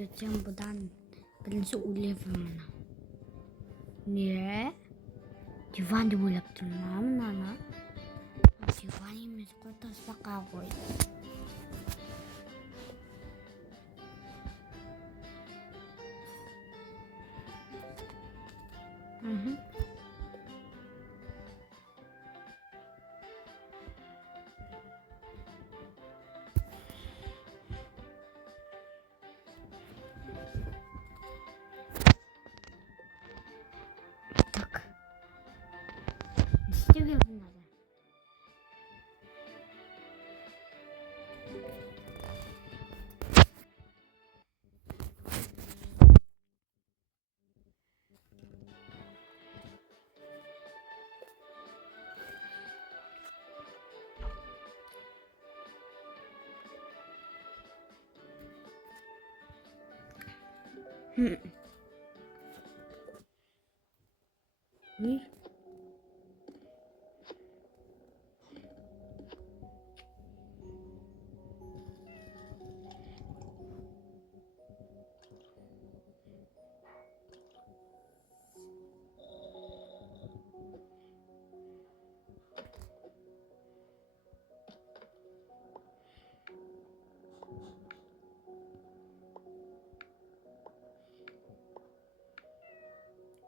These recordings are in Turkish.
видеоцямbodan бірінші улевіміна. Не? Диван деп ойлап тұрмын, ана. Диван емес қой, тасбақа ғой. Так. Не істеуге болады. Ні.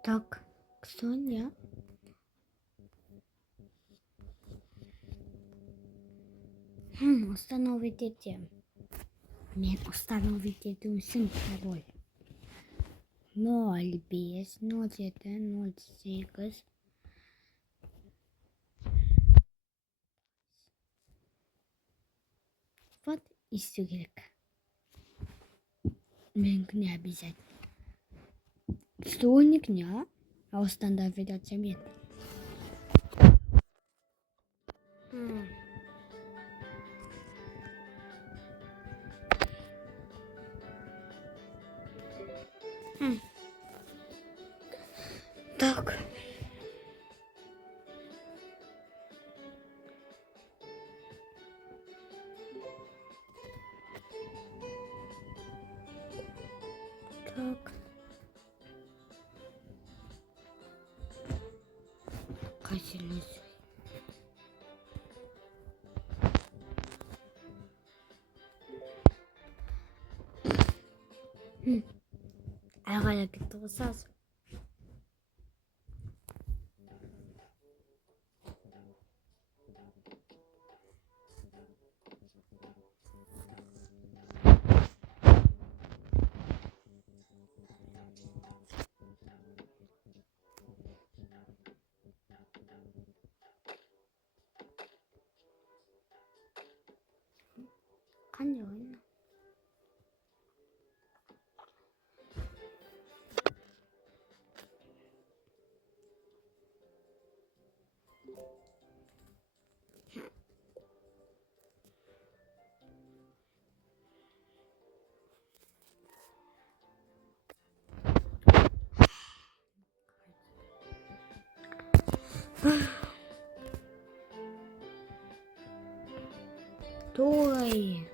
Так, Соня. Установить эти. Мен установить эту сын пароль. 05 07 08. Вот и все керек. Менікіне обязательно. Столникіне, а установить видеоцем нет. Так. Так. Касельница. Ағайа кетті ғой саз. Қандай ойын? Той.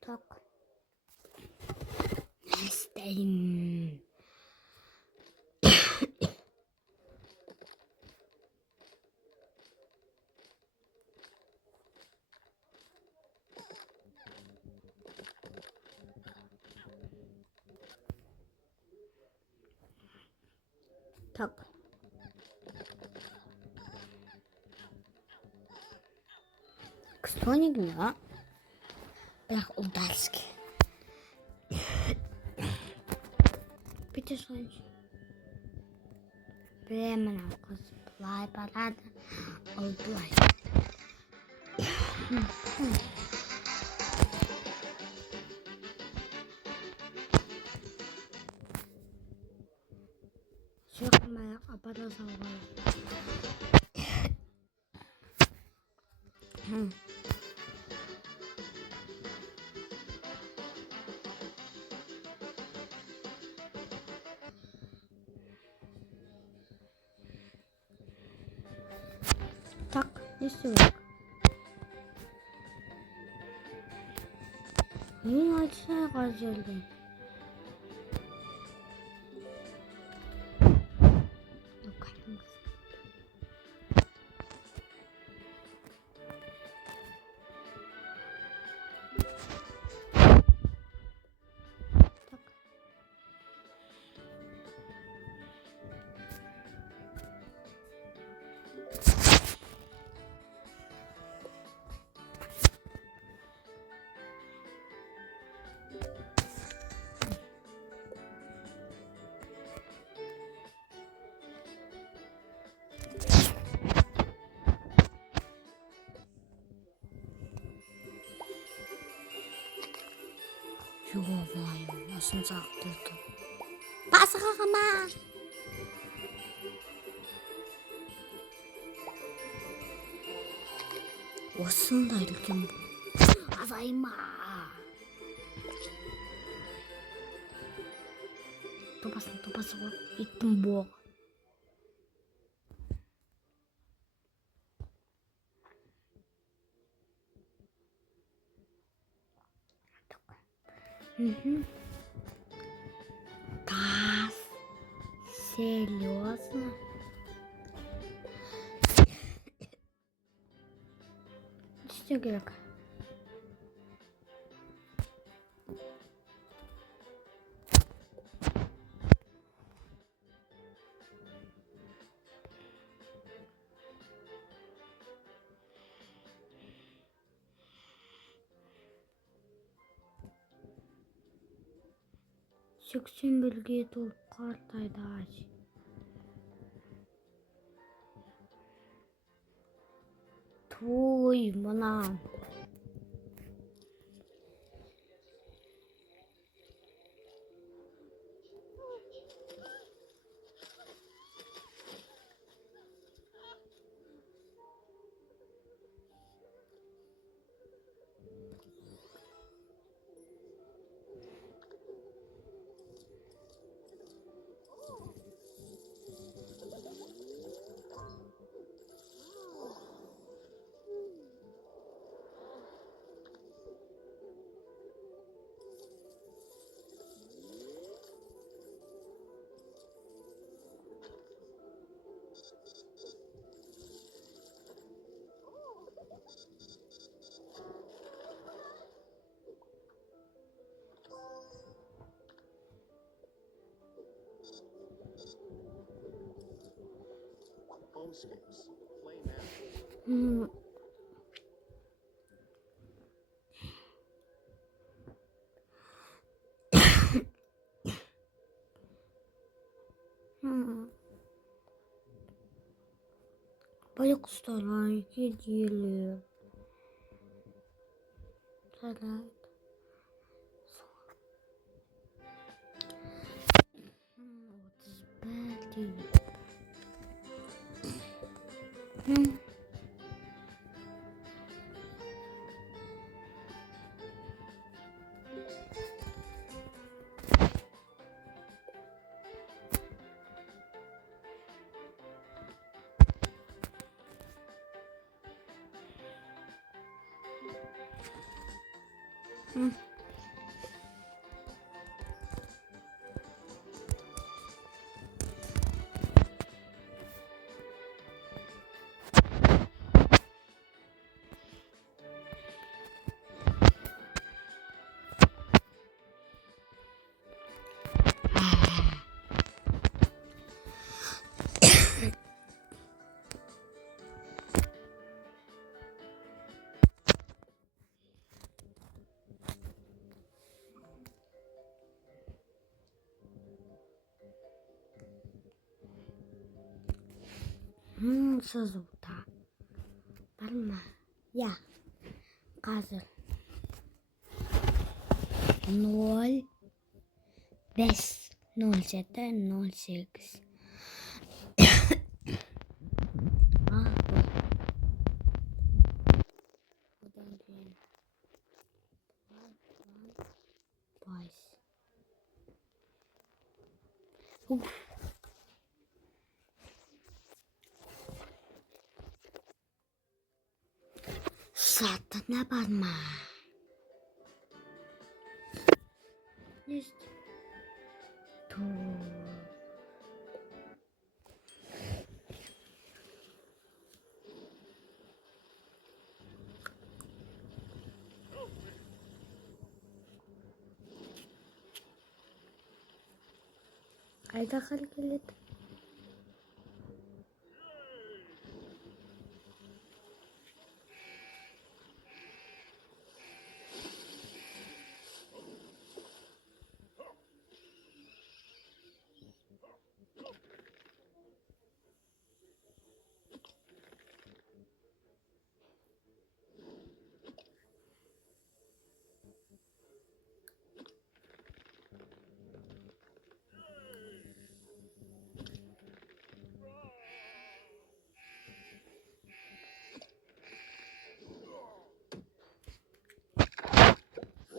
Так. Не стоим. Так. Кто не гня? Эх, удальский. Пяти солнце. Bremen kız play parada ol play. Çıkmaya kapada salvar. Tak, istiyorum. Yine açsana kaçırdım. Yok, tak. 이거 봐요. 나 진짜 악들도. 바삭하마. 왔습니다 이렇게 뭐. 아사 임마. 또 봤어. 이쁜 뭐. 다 серьезно? 진짜 그럴까? Сексен белгіге толып қартайды аж. Туй, мына. Balıkçılar geliyor. Salat. Sözübüta. Barma. Ya. Kazır. 0 5 07 08. Ah, buradan girelim. Boys. Satına barma. İşte. Ayda kalkılık.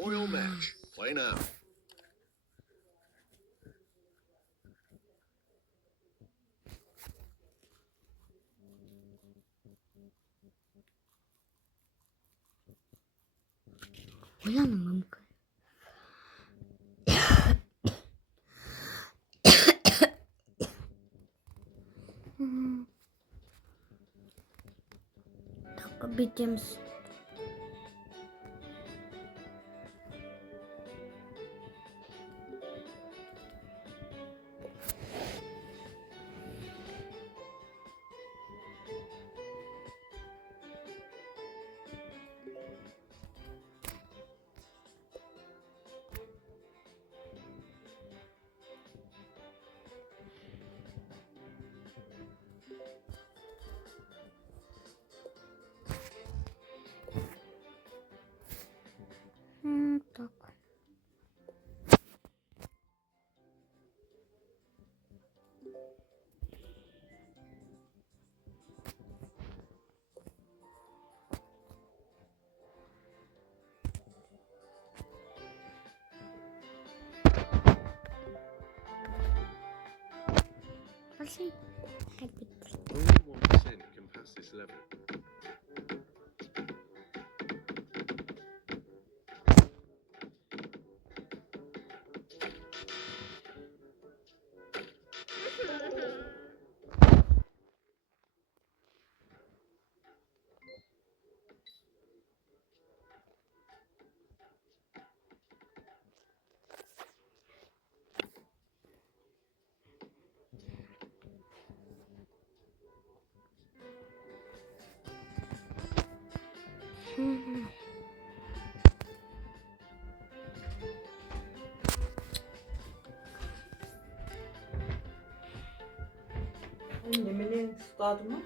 Royal match. Play now. Uyanamam. Dakika biteceğimiz. Tak. Başlayın. Hadi bitti. Only 1% can pass this level. Annemin en kıskadı mı?